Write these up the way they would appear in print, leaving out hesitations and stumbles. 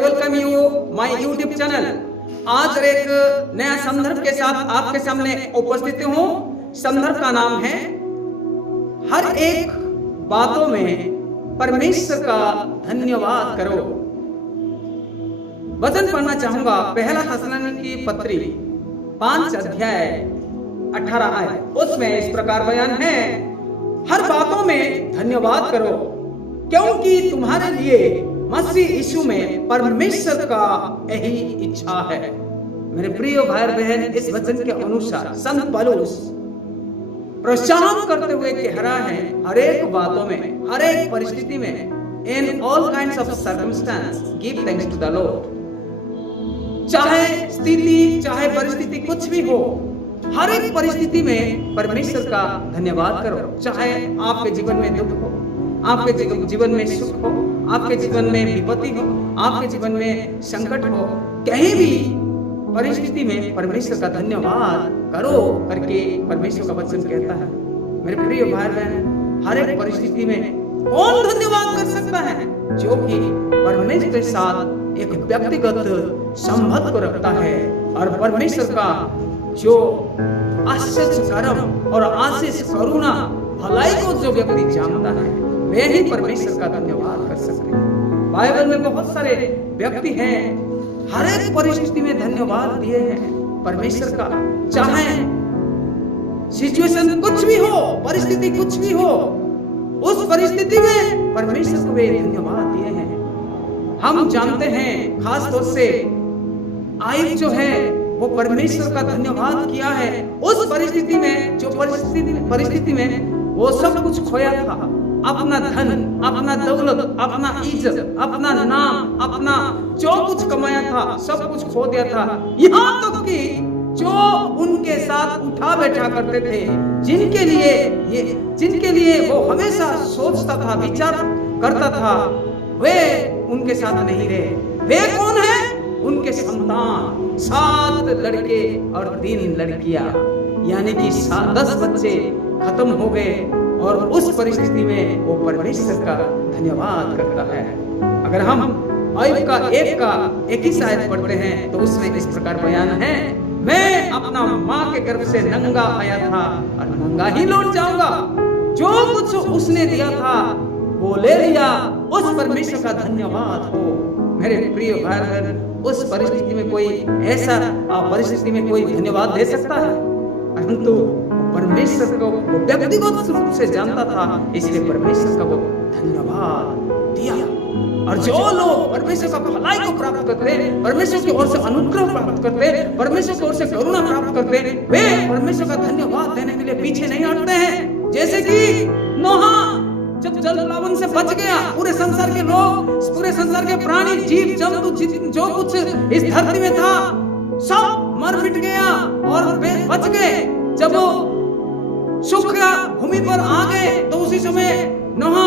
Welcome you my YouTube channel. आज एक नया संदर्भ के साथ आपके सामने उपस्थित हूँ। संदर्भ का नाम है हर एक बातों में परमेश्वर का धन्यवाद करो। वचन पढ़ना चाहूंगा पहला थस्सलुनीकी पत्री 5 अध्याय 18 आयत। उसमें इस प्रकार बयान है, हर बातों में धन्यवाद करो क्योंकि तुम्हारे लिए मसीह यीशु में परमेश्वर का यही इच्छा है। मेरे प्रिय भाई बहन, इस वचन के अनुसार संत पौलुस प्रोत्साहन करते हुए कह रहा है, हर एक बातों में, हर एक परिस्थिति में, in all kinds of circumstance give thanks to the lord. चाहे स्थिति, चाहे परिस्थिति कुछ भी हो, हर एक परिस्थिति में परमेश्वर का धन्यवाद करो। चाहे आपके जीवन में दुख हो, आपके जीवन में सुख हो, आपके जीवन में विपत्ति हो, आपके जीवन में संकट हो, कहीं भी परिस्थिति में परमेश्वर का धन्यवाद करो करके परमेश्वर का वचन कहता है। मेरे प्रिय भाई बहन, हर एक परिस्थिति में कौन धन्यवाद कर सकता है? जो कि परमेश्वर के साथ एक व्यक्तिगत संबंध को रखता है और परमेश्वर का जो आशीष कर्म और आशीष करुणा भलाई को जो व्यक्ति जानता है, वे ही परमेश्वर का धन्यवाद कर सकते हैं। बाइबल में बहुत सारे व्यक्ति हैं, हर एक परिस्थिति में धन्यवाद दिए हैं परमेश्वर का। चाहे सिचुएशन कुछ भी हो, परिस्थिति कुछ भी हो, उस परिस्थिति में परमेश्वर को वे धन्यवाद दिए हैं। हम जानते हैं खास तौर से आयब जो है वो परमेश्वर का धन्यवाद किया है उस परिस्थिति में, जो परिस्थिति में वो सब कुछ खोया था। अपना धन, अपना दौलत, अपना इज्जत, अपना नाम, अपना जो कुछ कमाया था सब कुछ खो दिया था। यहाँ तक कि जो उनके साथ उठा बैठा करते थे, जिनके लिए वो हमेशा सोचता था, विचार करता था, वे उनके साथ नहीं रहे। वे कौन है? उनके संतान, 7 लड़के और 3 लड़कियां, यानी कि 10 बच्चे खत्म हो गए। और उस परिस्थिति में वो परमेश्वर का धन्यवाद करता है। अगर हम आयब का एक ही शायद पढ़ते हैं तो उसमें इस प्रकार बयान है, मैं अपना माँ के गर्भ से नंगा आया था और नंगा ही लौट जाऊंगा। जो कुछ उसने दिया था वो ले लिया। उस परमेश्वर का धन्यवाद हो। मेरे प्रिय भाई बहन, उस परिस्थिति में कोई ऐसा परिस्थिति में कोई धन्यवाद दे सकता है? परंतु परमेश्वर को वो व्यक्तिगत रूप से जानता था, इसलिए परमेश्वर का वो धन्यवाद दिया। और जो लोग परमेश्वर का भलाई को प्राप्त करते, परमेश्वर की ओर से अनुग्रह प्राप्त करते, परमेश्वर की ओर से करुणा प्राप्त करते, वे परमेश्वर का धन्यवाद देने के लिए पीछे नहीं हटते हैं। जैसे कि नोहा जब जलप्लावन से बच गया, पूरे संसार के लोग, पूरे संसार के प्राणी, जीव जंतु, जो कुछ इस धरती में था सब मर मिट गया और वे बच गए। जब सूखा भूमि पर आ गए तो उसी समय नोहा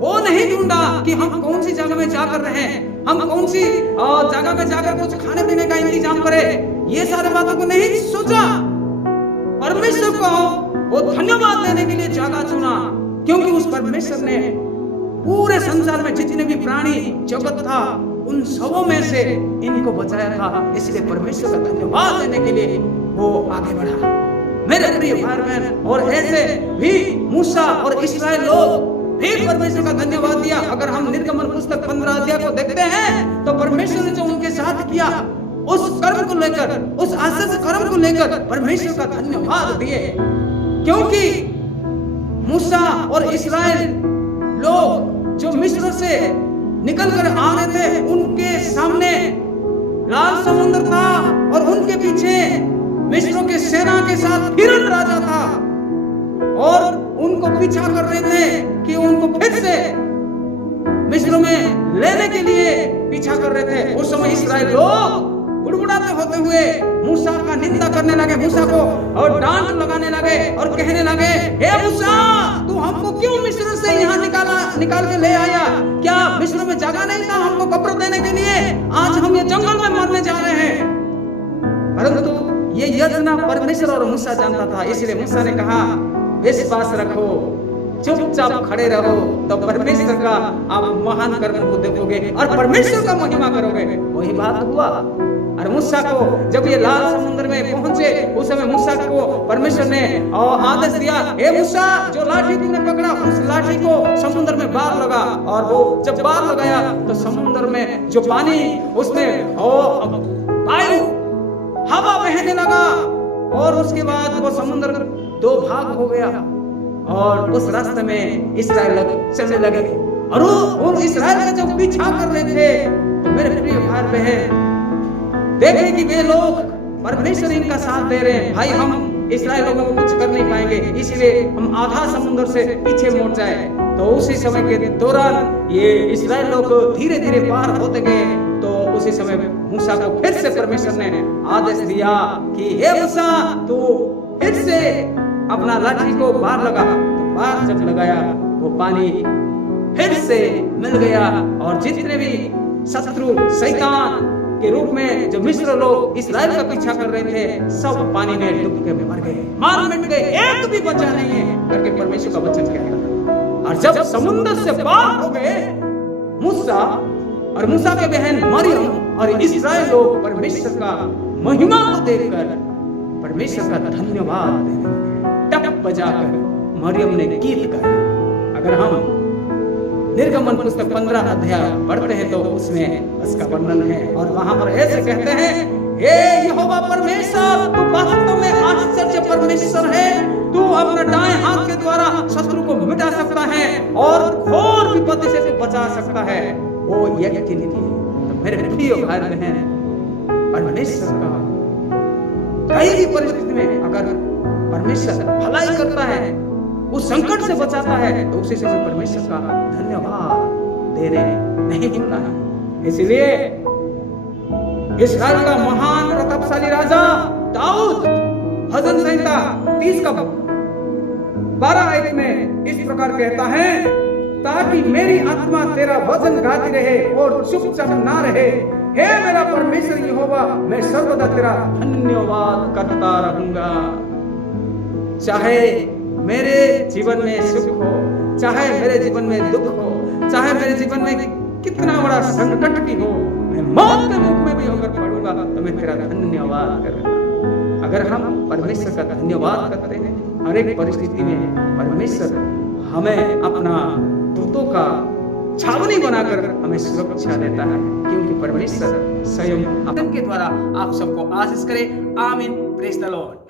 वो नहीं ढूंढा कि हम कौन सी जगह में जाकर रहे, हम कौन सी जगह में जाकर कुछ खाने पीने का इंतजाम करें, ये सारे बातों को नहीं सोचा। परमेश्वर को वो धन्यवाद देने के लिए जगह चुना, क्योंकि उस परमेश्वर ने पूरे संसार में जितने भी प्राणी जगत था उन सबों में से इनको बचाया था। इसलिए परमेश्वर का धन्यवाद देने के लिए वो आगे बढ़ा। मेरे प्रिय भाई बहन, और ऐसे भी मूसा और इस्राएल लोग भी परमेश्वर का धन्यवाद दिया। अगर हम निर्गमन पुस्तक 15 अध्याय को देखते हैं तो परमेश्वर ने जो उनके साथ किया, उस कर्म को लेकर, उस आशीष कर्म को लेकर परमेश्वर का धन्यवाद दिए। क्योंकि मूसा और इस्राएल लोग जो मिस्र से निकल कर आ रहे थे, उनके सामने लाल समुद्र था और उनके पीछे मिस्र के सेना के साथ फिरौन राजा था और उनको पीछा कर रहे थे कि उनको फिर से मिस्र में लेने के लिए पीछा कर रहे थे। उस समय इस्राएल लोग बुड़बुड़ाते होते हुए मूसा का निंदा करने लगे, मूसा को और डांट लगाने लगे और कहने लगे, हे मूसा, तू हमको क्यों मिस्र से यहाँ निकाल के ले आया? क्या मिस्र में जगह नहीं था हमको कब्र देने के लिए? आज हम ये जंगल में मरने जा रहे हैं। परंतु ये योजना परमेश्वर और मूसा जानता था, इसलिए मूसा ने कहा, विश्वास रखो, चुपचाप खड़े रहो तो परमेश्वर का आप महान कर्म को देखोगे और परमेश्वर का महिमा करोगे। वही बात हुआ। और मूसा को जब ये लाल समुद्र में पहुंचे, उस समय मूसा को परमेश्वर ने आदेश दिया, हे मूसा, जो लाठी तूने पकड़ा उस लाठी को समुद्र में बार लगा। और वो जब बार लगाया तो समुद्र में जो पानी उसमें वायु हवा बहने लगा और उसके बाद वो समुद्र दो भाग हो गया और उस रास्ते में इस्राएल चलने लगे। और वो इस्राएल का जब पीछा कर रहे थे तो मेरे प्रिय भाई बहन देखे कि वे लोग परमेश्वर इनका साथ दे रहे हैं। भाई हम इस्राएल लोगों को कुछ कर नहीं पाएंगे, इसलिए हम आधा समुद्र से पीछे मुड़ जाए। तो उसी समय के दौरान ये इस्राएल लोग धीरे धीरे पार होते गए। तो उसी समय मूसा को फिर से परमेश्वर ने आदेश दिया कि हे मूसा, तू फिर से अपना लाठी को बार लगा। तो बार जब लगाया वो पानी फिर से मिल गया और जितने भी शत्रु शैतान के रूप में जो मिस्र लोग इस्राएल का पीछा कर रहे थे, सब पानी में डूब के मर गए, मार मिट गए, एक भी बचा नहीं है करके परमेश्वर का वचन कहता था। और जब समुद्र से पार हो गए मूसा और मूसा के बहन मरियम और इस्राएल लोग परमेश्वर का महिमा को देखकर परमेश्वर का धन्यवाद देने लगे, टप बजाकर मरियम ने गीत गाया। अगर हम निर्गमन पुस्तक 15 अध्याय पढ़ते हैं तो उसमें उसका वर्णन है और वहां पर ऐसे कहते हैं, हे यहोवा परमेश्वर, तू वास्तव में आश्चर्य परमेश्वर है। तू अपने दाएं हाथ के द्वारा शत्रु को मिटा सकता है और घोर विपत्ति से तू बचा सकता है। वो यकीन है। तो मेरे प्रिय भाई बहन, परमेश्वर का कई भी परिस्थिति में अगर परमेश्वर भलाई करता है, उस संकट से बचाता है, तो उसी से परमेश्वर का धन्यवाद देने नहीं भूलना है। इसलिए इस्राएल का महान प्रतापशाली राजा दाऊद भजन संहिता 30 का 12 आयत में इस प्रकार कहता है, ताकि मेरी आत्मा तेरा भजन गाती रहे और चुपचाप ना रहे। हे मेरा परमेश्वर यहोवा, मैं सर्वदा तेरा धन्यवाद करता रहूंगा। चाहे मेरे जीवन में सुख हो, चाहे मेरे जीवन में दुख हो, चाहे मेरे जीवन में कितना बड़ा संकट भी हो, मैं मौत के मुख में भी अगर पड़ूंगा तो मैं तेरा धन्यवाद करूंगा। अगर हम परमेश्वर का धन्यवाद करते हैं हर एक परिस्थिति में, परमेश्वर हमें अपना दूतों का छावनी बनाकर हमें सुरक्षा देता है, क्योंकि परमेश्वर स्वयं अपने के द्वारा आप सबको आशीष करे। आमीन। Praise the Lord.